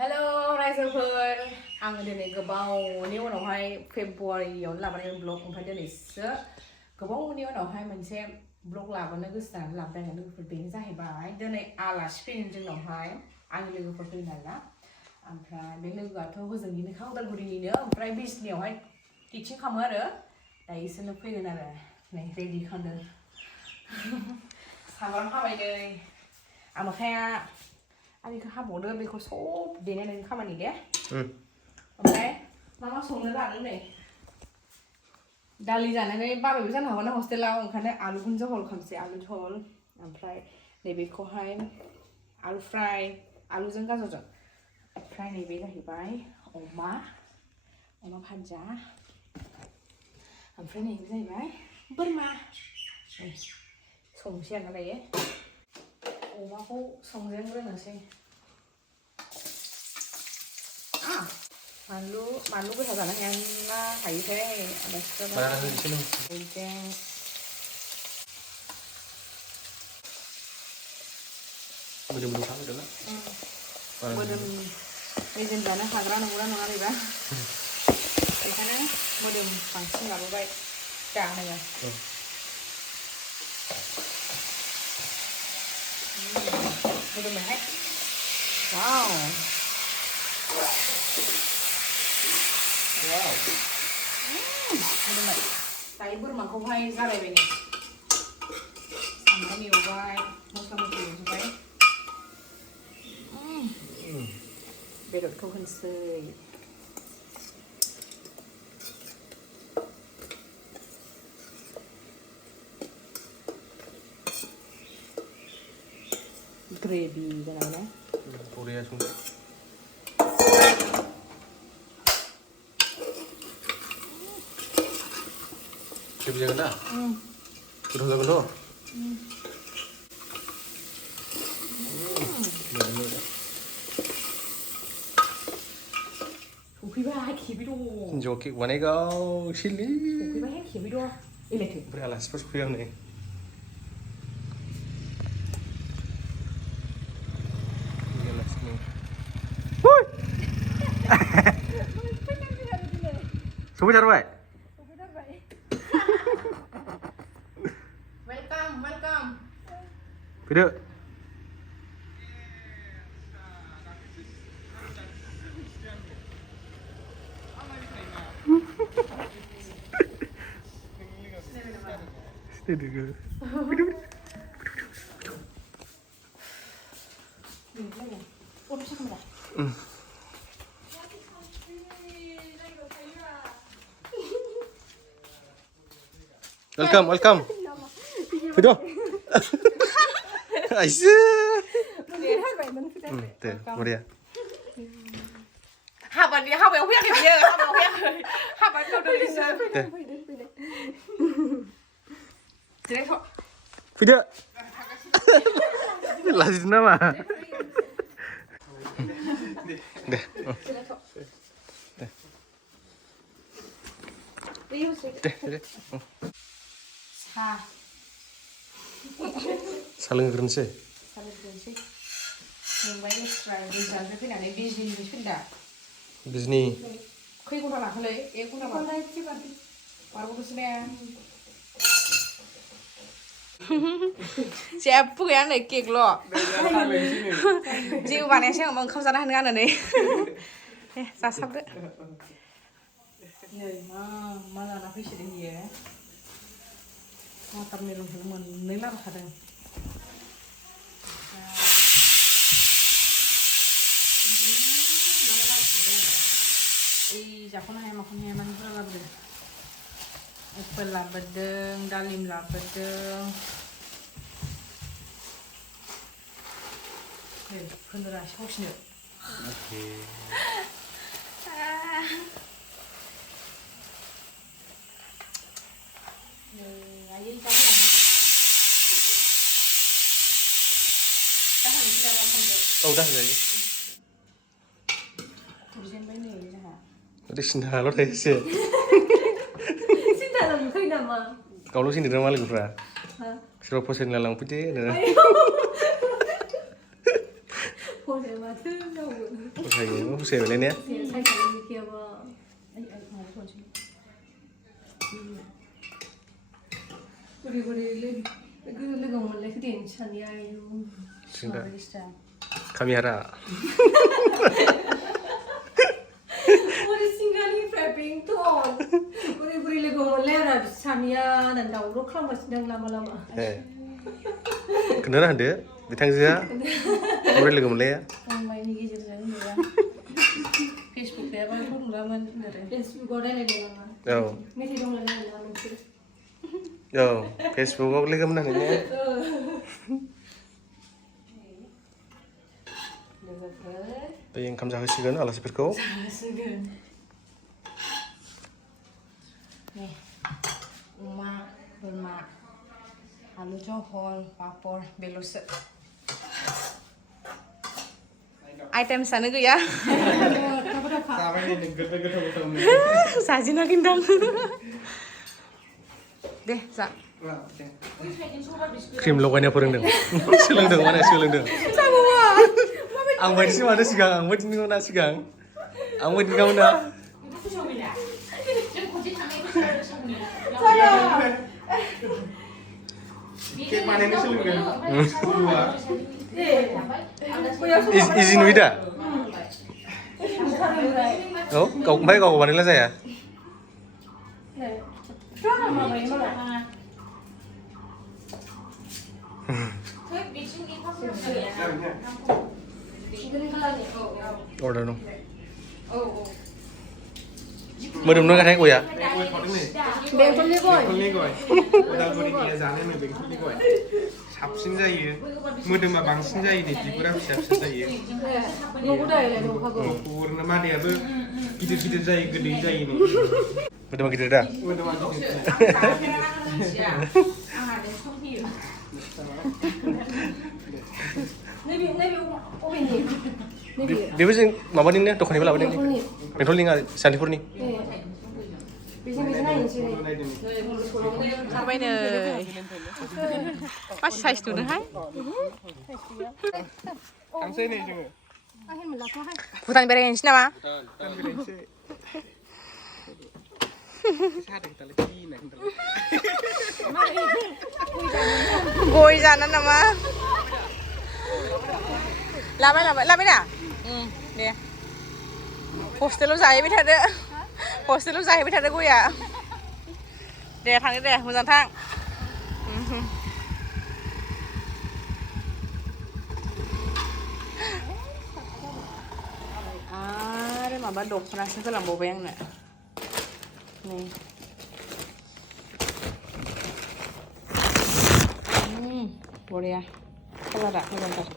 Hello रायजोफोर आङो दिनै गोबावनि उनावहाय फेब्रुवारियावनो लाबोनाय ब्लग ओमफ्राय दिनैसो गोबावनि उनावहाय मोनसे ब्लग लाबोनो गोसो जानानै लाबोदों लोगोफोर बेनो जाहैबाय दिनै आलासि फैगोन जोंनावहाय आंनि लोगोफोर फैगोन आरोना ओमफ्राय बे लोगोआथ' हजोंनिनोखा उदालगुरिनिनो ओमफ्राय बिजनियावहाय टिचिं खालामो आरो दायो इसोरनो फैगोन आरो नै रेडि खालामदों सामब्राम हाबाय नै आमोखाया आंनिखौ हाबावदो बेखौ सब देनाय नोंनि खामानि दे ओमफ्राय मा संनो लादों नै दालि जानानै बाबायबो जानो हागौ ना हस्टेलाव ओंखायनो आलुखौनो जहल खालामसै आलु जहल ओमफ्राय नैबेखौहाय आलु फ्राय आलुजों गाजरजों ओमफ्राय नैबे जाहैबाय अमा भाजा ओमफ्राय नैबे जाहैबाय बोरमा संसै आरोना दायो अमाखौ संजेनग्रोनोसै बानलु गोसा जानो हाया ना हायोथाय आलासिफोरा मोदोम मेजेम जानो हाग्रा नंगौना नङा बेबा बेखायनो मोदोम बांसिन लाबोबाय जानो मोदोमबायहाय वाव मोदोमबाय दायो बोरमाखौहाय जालायबाय नै सामब्राम एवबाय मस्ला मस्लि एवजोब्बाय बेदरखौ होनसै ग्रेभि जानांगौ बरिया संदो जेबो जागोन दा गोथाव जागोन सफैबाय खेबि दङ हिन्जाव केक बानायगाव सिलि सफैबाय खेबि दङ एलायथो ओमफ्राय आलासिफोर सफैयो आं नै सफैथारबाय वेलकाम फैदो welcome fैदो आइसो दे बरिया हाबायाव फैयाखै बियो हाबायाव फैयाखै दे फैदो लाजिदों नामा दे साहा लोंग्रोनोसै जोंबाय दस्रा दैजानिफ्राय फैनानै बिजनिनिफ्राय फैदा बिजनि खै घन्टा लाखोलै 1 घन्टा बारग'दोसो ने जेबो गैया नै केकल' जेबो बानायासै आं ओंखाम जानो हानो गाननानै दे जासाबदो नै मा जाना फैसोदों बियो वाटार मेलनखौ मोननै लाबोखादों जाख'नो हाया माखौनो हाया मानो बुरजा लाबोदों एप्पल लाबोदों दालिम लाबोदों नै खोन्दोरा सावसिनो आयै औ दाहोजायो खुरजेनबाय नै जोंहा ओरै सिन्थाल' थायोसो सिन्था नुखायो नामा गावल' सिन्थादों मालिकफ्रा सोरबा फसायना लांफैदो होनो फसाय माथो गावबो Posayo, posayo lên nhé. 살짝 귀여워. 우리 그 원래 그게 괜찮아요. Cinta. Bisa. Kami harap. 우리 신간이 프레핑 톤. 우리 레고 원래라 산이야 난 다우로 클럽 sedang lama-lama. Kenalan ada, bitang saya. Orang lagi mulai ya. Mainnya gitu ya. Facebook dia apa pun laman bener. Facebook orang ada lama. Oh, Mesti dong lama mesti. oh, Facebook aku lagi mana ini? Yang kamu jaga sih kan, alas berkau. Nih, uma, lemak, alu johol, papor, belus. Item sana gue ya. Sama ini gede-gede Sajina kindang. Deh, sa. Krim logonya purung dong. Sulung dong, mana sulung dong? Sama wa. Ang buat sih mana sih gang? Ang buat ini mana sih gang? Ang buat kamu na? Kayak mana ini sulung kan? Izin Wida. Oh, kau baik kau wanita saya. Order dong. Mendem dong kan aku ya. 맹걸리 거이. 콜리고이. 우다구리 기자는 맹콜리고이. 잡신 자유. 모두마 방신 자유니 비브라 잡신 자유. 누구다 이래 누구하고. 구르나 마디아브 기들 자유 그들 자유니. Mendem gitu dah. 모두마 기들. 내비 오빈이. 내비. Dia bisa mama ini tuh kan ini 오빈이. Petrol nih Santipur nih. 네. 비즈니스는 이제. Sampai deh. Pas size tuh hai. 당신이 지금. 아 힘을 낳고 할. Bukan berengen sih nama. Goi sana nama. Lama dah. Dia. Hostel lu saya bisa ada. Hostel lu saya bisa ada gue ya. Dia thang ini deh, musan thang. Ada mah badok penasnya tuh lambo bayang nak. Nih. Boleh ya. Kalau ada, bentar.